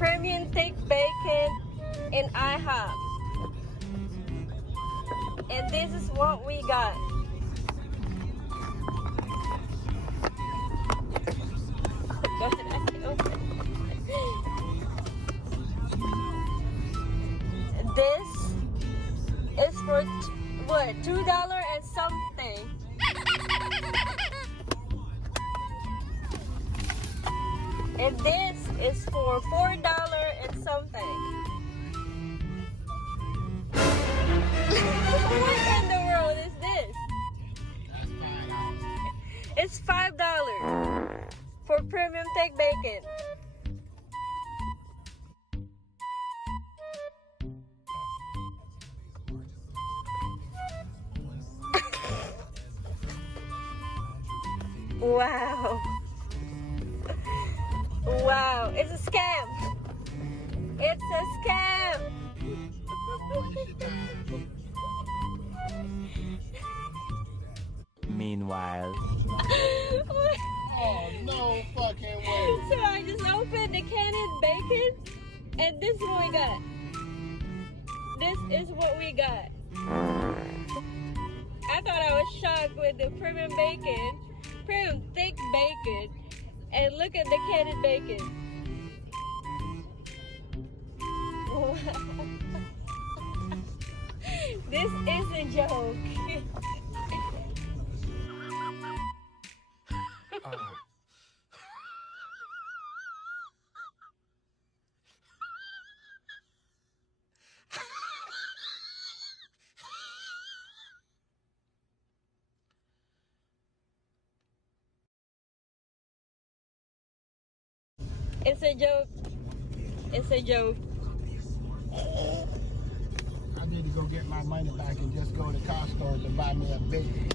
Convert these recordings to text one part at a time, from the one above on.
Premium thick bacon in iHOP. And this is what we got. This is for what, $2 and something. And this is for $4 and something. What in the world is this? It's $5 for premium thick bacon. Wow. Wow, it's a scam. It's a scam. Meanwhile. Oh, no fucking way. So I just opened the canned bacon, and this is what we got. This is what we got. I thought I was shocked with the premium bacon, premium thick bacon, and look at the canned bacon. Wow. This is a joke. It's a joke. It's a joke. I need to go get my money back and just go to Costco to buy me a bacon.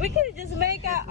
We could just make our